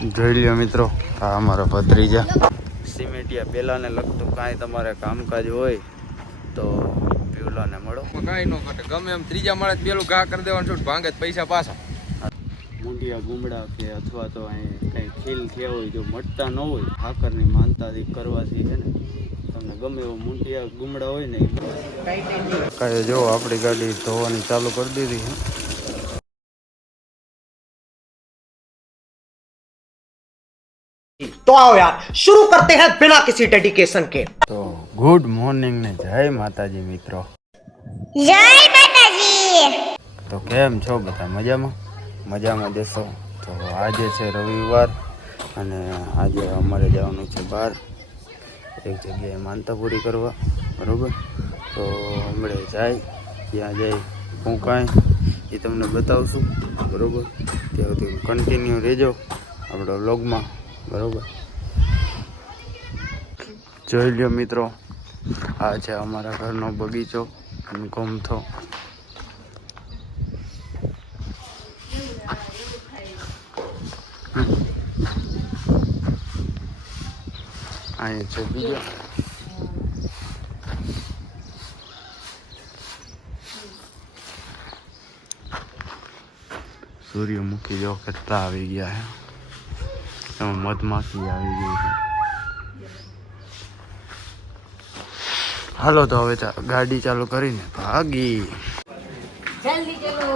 જોઈ લ્યો મિત્રો, આ અમારા ભત્રીજા સિમેન્ટિયા પેલાને લગતું કાંઈ તમારે કામકાજ હોય તો પેલાને મળો. કાંઈ ન ઘટે, ગમે એમ ત્રીજા માળે પેલું ઘા કરી દેવાનું છું, ભાંગે પૈસા પાછા. મુંડિયા ગુમડા કે અથવા તો અહીં કંઈ ખીલ થયા હોય, જો મટતા ન હોય ઠાકરની માનતાથી કરવાથી છે ને તમને ગમે એવો મુંડિયા ગુમડા હોય ને કાંઈ જો આપણી ગાડી ધોવાની ચાલુ કરી દીધી છે. तो आओ यार शुरू करते हैं बिना किसी डेडिकेशन के। તો ગુડ મોર્નિંગ ને જય માતાજી મિત્રો. જય માતાજી. તો કેમ છો બધા? મજામાં? મજામાં દેશો. તો આજે છે રવિવાર અને આજે અમારે જવાનું છે બહાર એક જગ્યાએ માનતા પૂરી કરવા, બરાબર? તો હમણાં જાય ત્યાં જઈ હું કાંઈ એ તમને બતાવશું, બરાબર? ત્યાં સુધી કન્ટિન્યુ રહેજો આપણા વ્લોગમાં, બરાબર? જોઈ લ્યો મિત્રો, આ છે અમારા ઘરનો બગીચો ગમતો. અહીં છે બીજો સૂર્યમુખી જો કેટલા આવી ગયા છે, એમાં મધમાખી આવી ગઈ છે. હાલો તો હવે ગાડી ચાલુ કરીને ભાગી. જલ્દી ચલો.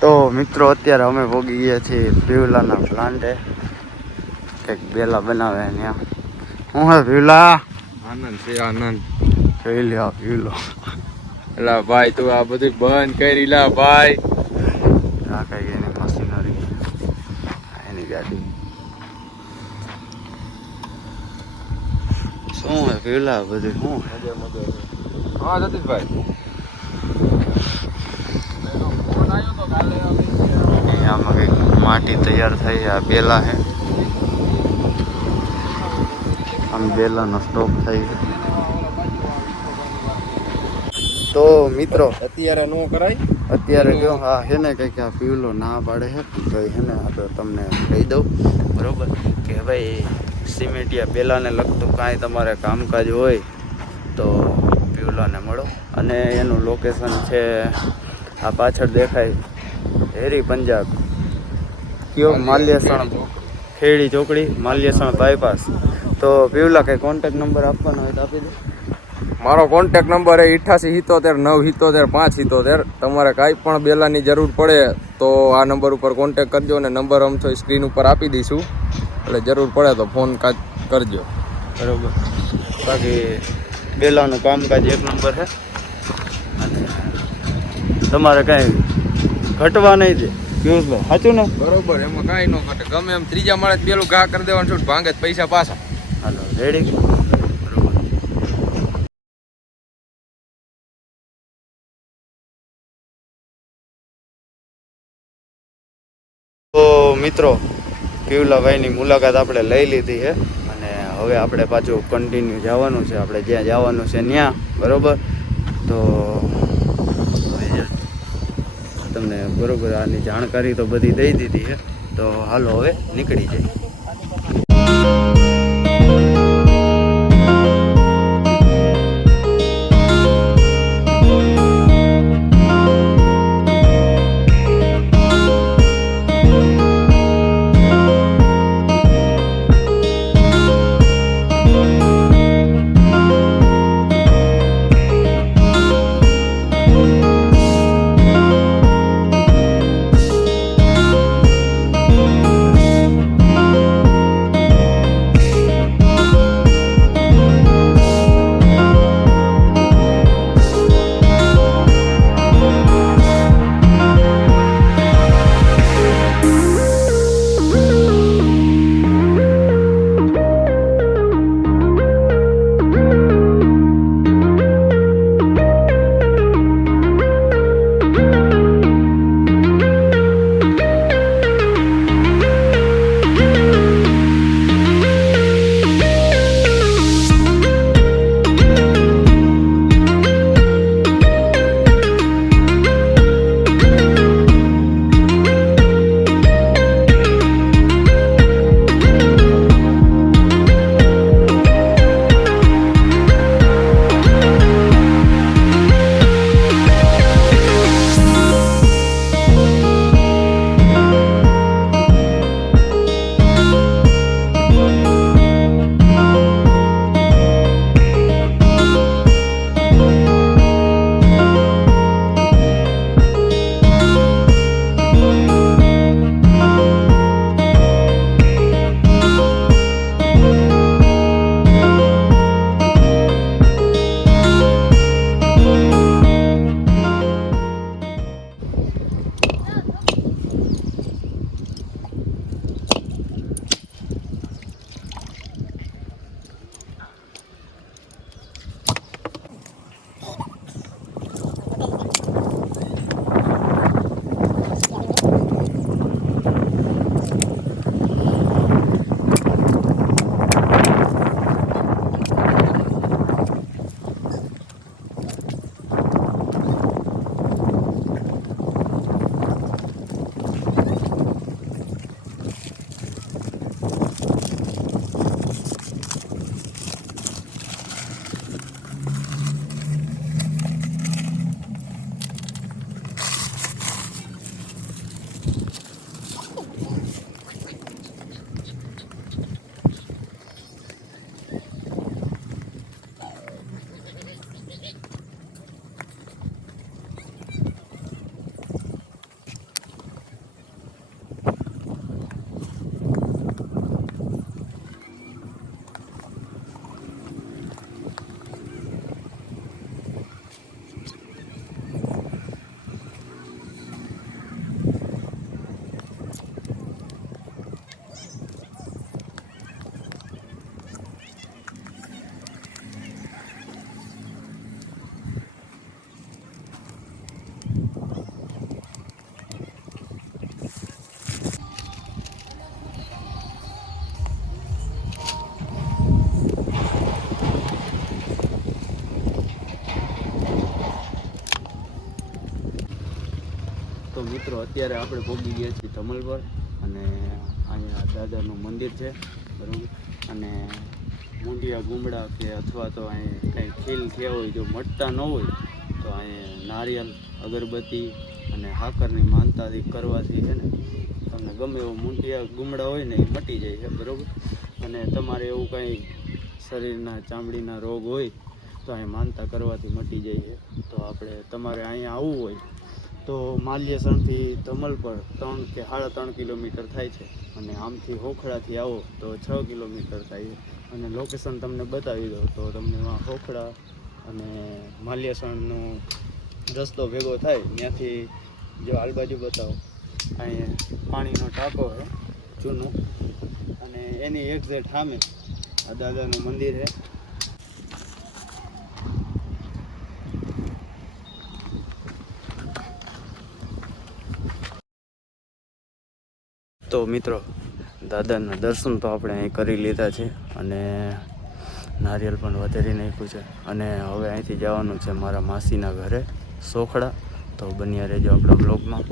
તો મિત્રો અત્યારે અમે પહોંચી ગયા છીએ પીવલાના પ્લાન્ટે, કંઈક બેલા બનાવે ત્યાં. શું હે પીવલા? આનંદ છે આનંદ. જોઈ લ્યો પીવલો. એલા ભાઈ તું આ બધું બંધ કરી લા ભાઈ. આ કઈ એની મશીનરી, એની ગાડી. શું હે પીવલા બધું? શું હા સતીશભાઈ, આમાં કંઈક માટી તૈયાર થઈ. આ બેલા છે, આમ બેલાનો સ્ટોક થઈ છે. તો મિત્રો અત્યારે નો કરાય. અત્યારે જો હા છે ને કંઈક આ પીવલો ના પાડે છે તો છે ને આ તો તમને કહી દઉં, બરોબર? કે ભાઈ સિમેન્ટિયા પેલાને લગતું કાંઈ તમારે કામકાજ હોય તો પીવલાને મળો. અને એનું લોકેશન છે આ પાછળ દેખાય હેરી પંજાબ, કયો માલ્યાસણ ખેડી ચોકડી, માલ્યાસણ બાયપાસ. તો પીવલા કંઈ કોન્ટેક નંબર આપવાનો હોય તો આપી દે. મારો કોન્ટેક્ટ નંબર 8877977577. તમારે કાંઈ પણ બેલાની જરૂર પડે તો આ નંબર ઉપર કોન્ટેક્ટ કરજો અને નંબર આમ તો સ્ક્રીન ઉપર આપી દઈશું, એટલે જરૂર પડે તો ફોન કરજો, બરાબર? બાકી બેલાનું કામકાજ એક નંબર છે અને તમારે કાંઈ ઘટવા નહીં દે. પિયુષભાઈ સાચું ને? બરોબર, એમાં કાંઈ ન ઘટે. ગમે એમ ત્રીજા માળે પેલું ઘા કરી દેવાનું છું, ભાંગે પૈસા પાછા. હાલો રેડી. તો મિત્રો પીવલાભાઈની મુલાકાત આપણે લઈ લીધી છે અને હવે આપણે પાછું કન્ટિન્યુ જવાનું છે, આપણે જ્યાં જવાનું છે ત્યાં, બરાબર? તો તમને બરાબર આની જાણકારી તો બધી દઈ દીધી છે. તો હાલો હવે નીકળી જઈએ. મિત્રો અત્યારે આપણે પહોંચી ગયા છીએ ધમલ પર અને અહીંયા દાદાનું મંદિર છે બરાબર. અને મૂંડિયા ગુમડા કે અથવા તો અહીં કંઈ ખીલ થયા હોય જો મટતા ન હોય તો અહીં નારિયેલ અગરબત્તી અને હાકરની માનતાથી કરવાથી છે ને તમને ગમે એવો મૂંડિયા ગુમડા હોય ને એ મટી જાય છે બરાબર. અને તમારે એવું કંઈ શરીરના ચામડીના રોગ હોય તો અહીં માનતા કરવાથી મટી જાય છે. તો આપણે તમારે અહીંયા આવવું હોય તો માલ્યસણથી ધમલ પર 3 કે 3.5 કિલોમીટર થાય છે અને આમથી હોખડાથી આવો તો 6 કિલોમીટર થાય છે. અને લોકેશન તમને બતાવી દો તો તમને હોખડા અને માલ્યસણનો રસ્તો ભેગો થાય ત્યાંથી જો આલબાજુ બતાવો અહીંયા પાણીનો ટાંકો છે જૂનો અને એની એક્ઝેક્ટ સામે આ દાદાનું મંદિર છે. તો મિત્રો દાદાના દર્શન તો આપણે અહીં કરી લીધા છે અને નારિયેલ પણ વધારી નાખ્યું છે અને હવે અહીંથી જવાનું છે મારા માસીના ઘરે સોખડા. તો બન્યા રહેજો આપણા બ્લોગમાં.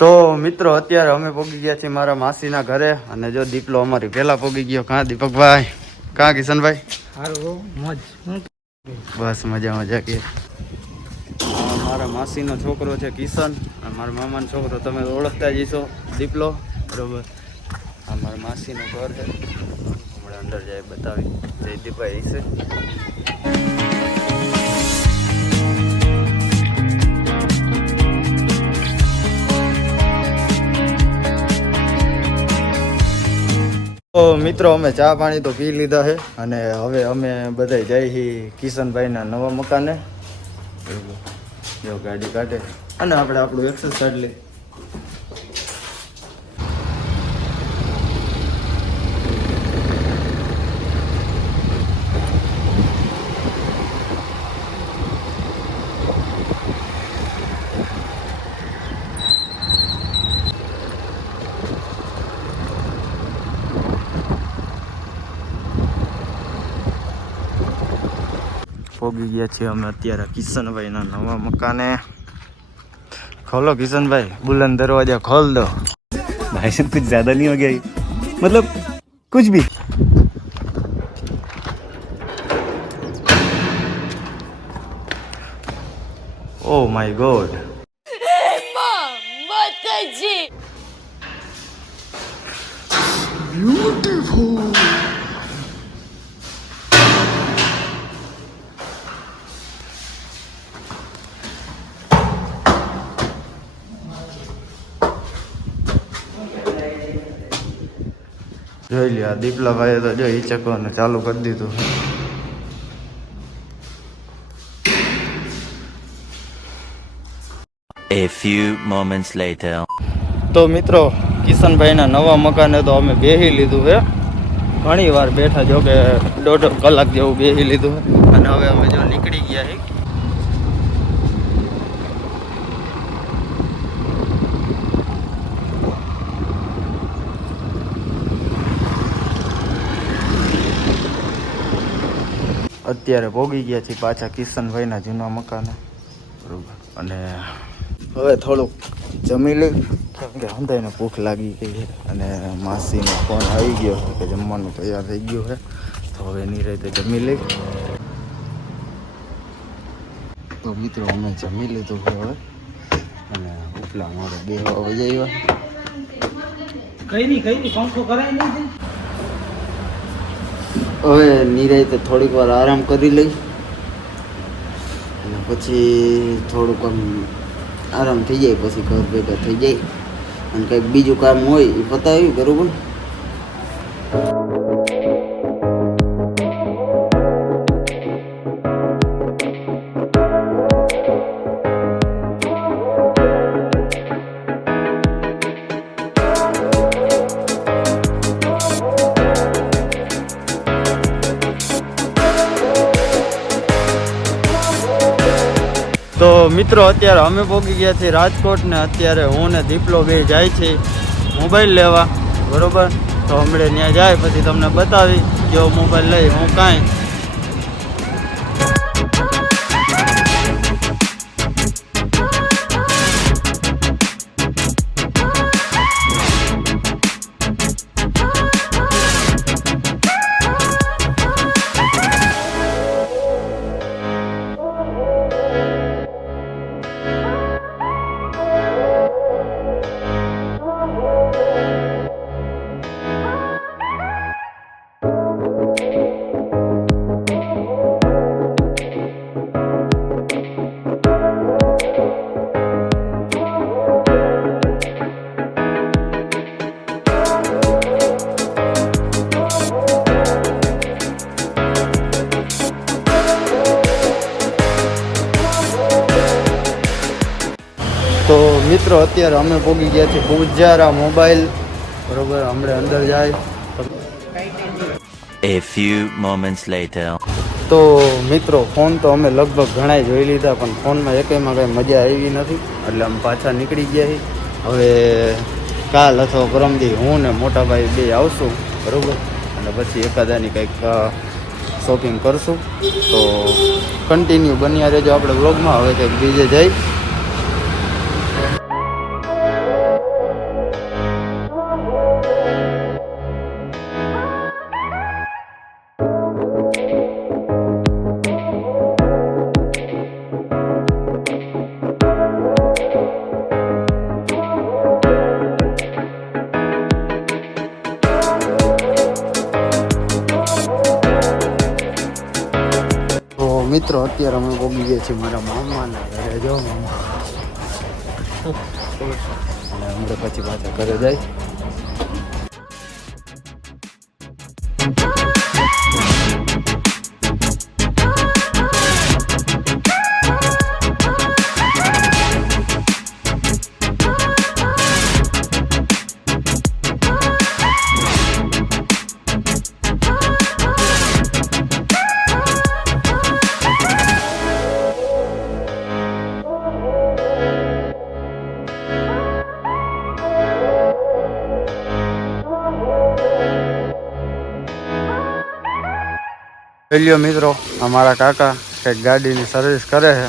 તો મિત્રો અત્યારે અમે પહોંચી ગયા છીએ મારા માસીના ઘરે અને જો દીપલો અમારી પહેલા પહોંચી ગયો. કાં દીપકભાઈ, કાં કિશનભાઈ? બસ મજા કે મારા માસીનો છોકરો છે કિશન અને મારા મામાનો છોકરો તમે ઓળખતા જ છો દીપલો બરોબર. આ મારા માસીનું ઘર છે. હમણાં અંદર જાય બતાવી જયદીપભાઈ છે. તો મિત્રો અમે ચા પાણી તો પી લીધા છે અને હવે અમે બધા જઈએ છીએ કિશનભાઈના નવા મકાને. જો ગાડી કાઢે અને આપણે આપણું એક્સરસાઇઝ લઈ. પહોંચી ગયા છીએ અમે અત્યારે કિશનભાઈના નવા મકાને. खोलो किशन भाई, बुलंद दरवाजा खोल दो। भाई साहब कुछ ज्यादा नहीं हो गया ये? मतलब कुछ भी। Oh my God, beautiful. જોઈ લ્યો, આ દીપલા ભાઈએ તો જો હિચકવાનું ચાલુ કરી દીધું. A few moments later. તો મિત્રો, કિશનભાઈના નવા મકાને તો અમે બેસી લીધું છે. ઘણી વાર બેઠા, જો કે 1.5 કલાક જેવું બેસી લીધું છે અને હવે અમે જો નીકળી ગયા છીએ. અત્યારે ભોગી ગયા છીએ પાછા કિશનભાઈના જૂના મકાને, બરોબર. અને હવે થોડુંક જમી લઈ, કેમ કે હંધાઈને ભૂખ લાગી ગઈ છે અને માસીનો ફોન આવી ગયો છે કે જમવાનું તૈયાર થઈ ગયું છે, તો હવે એની રીતે જમી લઈ. તો મિત્રો અમે જમી લીધું છે હવે અને ઉપલા મારે બેહવા વહી આવ્યા. કઈ નહીં પંખો કરાય નહીં. હવે નિરાયતે થોડીક વાર આરામ કરી લઈ અને પછી થોડુંક આમ આરામ થઈ જાય, પછી ઘર ભેગા થઈ જાય અને કંઈક બીજું કામ હોય એ પતાવી, બરોબર. મિત્રો અત્યારે અમે પહોંચી ગયા છીએ રાજકોટ ને અત્યારે હું ને દીપલો બે જાય છે મોબાઈલ લેવા, બરોબર. તો હમણાં ત્યાં જાય પછી તમને બતાવી કેવો મોબાઈલ લઈ હું કાંઈ. તો મિત્રો અત્યારે અમે પહોંચી ગયા છીએ પૂજારા મોબાઈલ, બરોબર. હમણાં અંદર જાય. A few moments later. તો મિત્રો ફોન તો અમે લગભગ ઘણાય જોઈ લીધા, પણ ફોનમાં એકમાં કંઈ મજા આવી નથી, એટલે અમે પાછા નીકળી ગયા છીએ. હવે કાલ અથવા પરમદી હું ને મોટા ભાઈ બે આવશું, બરોબર. અને પછી એકાદાની કંઈક શોપિંગ કરશું. તો કન્ટિન્યુ બન્યા રહેજો આપણે વ્લોગમાં. હવે કંઈક બીજે જઈ. મિત્રો અત્યારે અમે પહોંચી ગયા છીએ મારા મામાના ઘરે. જો મામા અને હમણાં પછી પાછા ઘરે જાય. લ્યો મિત્રો, અમારા કાકા કંઈક ગાડીની સર્વિસ કરે છે.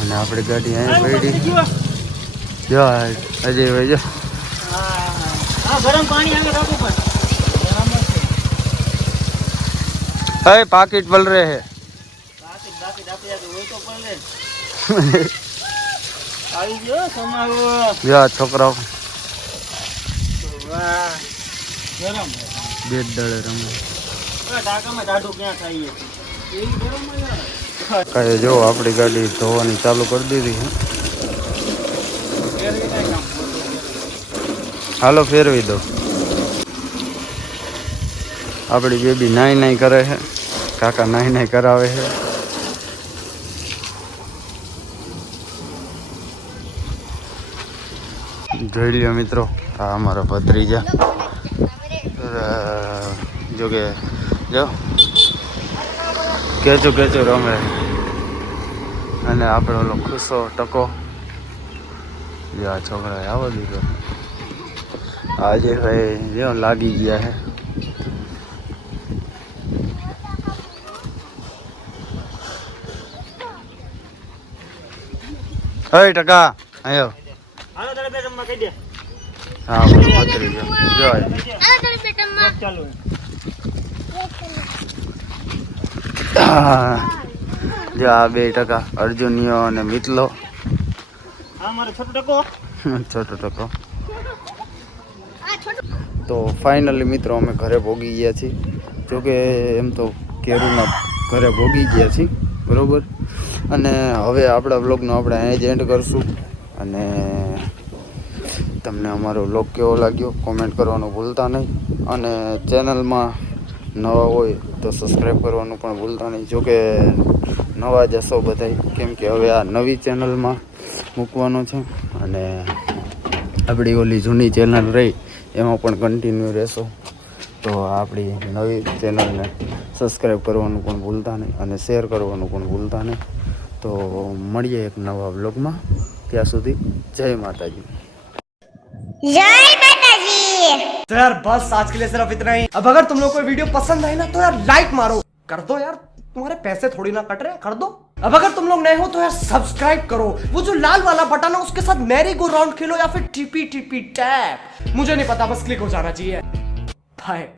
અને આપણી ગાડી અહીં પડી. જો અજયભાઈ જો hey पाकिट बल रहे हैं या छोकराओ बेट दड़े रमे कहे जो अपनी गाड़ी धोवानी चालू कर दी थी. हालो फेरवी दो. अपनी बेबी नाई नाई करे है, काका नाई नाई करावे है. જોઈ લ્યો મિત્રો, આ અમારો ભત્રીજા જો કે જો કેચું કેચું રમે. અને આપણે ઓલો ખુશો ટકો જો આ છોકરાએ આવવા દીધો. આજે ભાઈ જો લાગી ગયા હે. હે ટકા આયો. હા ભત્રીજો જો જો આ 2% અર્જુનિયો અને મિતલો. છોટો ટકો. તો ફાઇનલી મિત્રો અમે ઘરે ભોગી ગયા છીએ. જોકે એમ તો કેરુના ઘરે ભોગી ગયા છીએ, બરોબર. અને હવે આપણા વ્લોગનો આપણે અહીં જ એન્ડ કરશું. અને તમને અમારો વ્લોગ કેવો લાગ્યો કોમેન્ટ કરવાનું ભૂલતા નહીં. અને ચેનલમાં નવા હોય તો સબસ્ક્રાઈબ કરવાનું પણ ભૂલતા નહીં. જોકે નવા જ હશો બધાય, કેમ કે હવે આ નવી ચેનલમાં મૂકવાનો છે. અને આપણી ઓલી જૂની ચેનલ રહી એમાં પણ કન્ટિન્યુ રહેશો. તો આપણી નવી ચેનલને સબસ્ક્રાઈબ કરવાનું પણ ભૂલતા નહીં અને શેર કરવાનું પણ ભૂલતા નહીં. તો મળીએ એક નવા વ્લોગમાં. ત્યાં સુધી જય માતાજી. जय माता दी. तो यार बस आज के लिए सिर्फ इतना ही. अब अगर तुम लोग को वीडियो पसंद आई ना तो यार लाइक मारो, कर दो यार, तुम्हारे पैसे थोड़ी ना कट रहे, कर दो. अब अगर तुम लोग नए हो तो यार सब्सक्राइब करो, वो जो लाल वाला बटन है उसके साथ मैरी गो राउंड खेलो या फिर टीपी टीपी टैप, मुझे नहीं पता, बस क्लिक हो जाना चाहिए. बाय.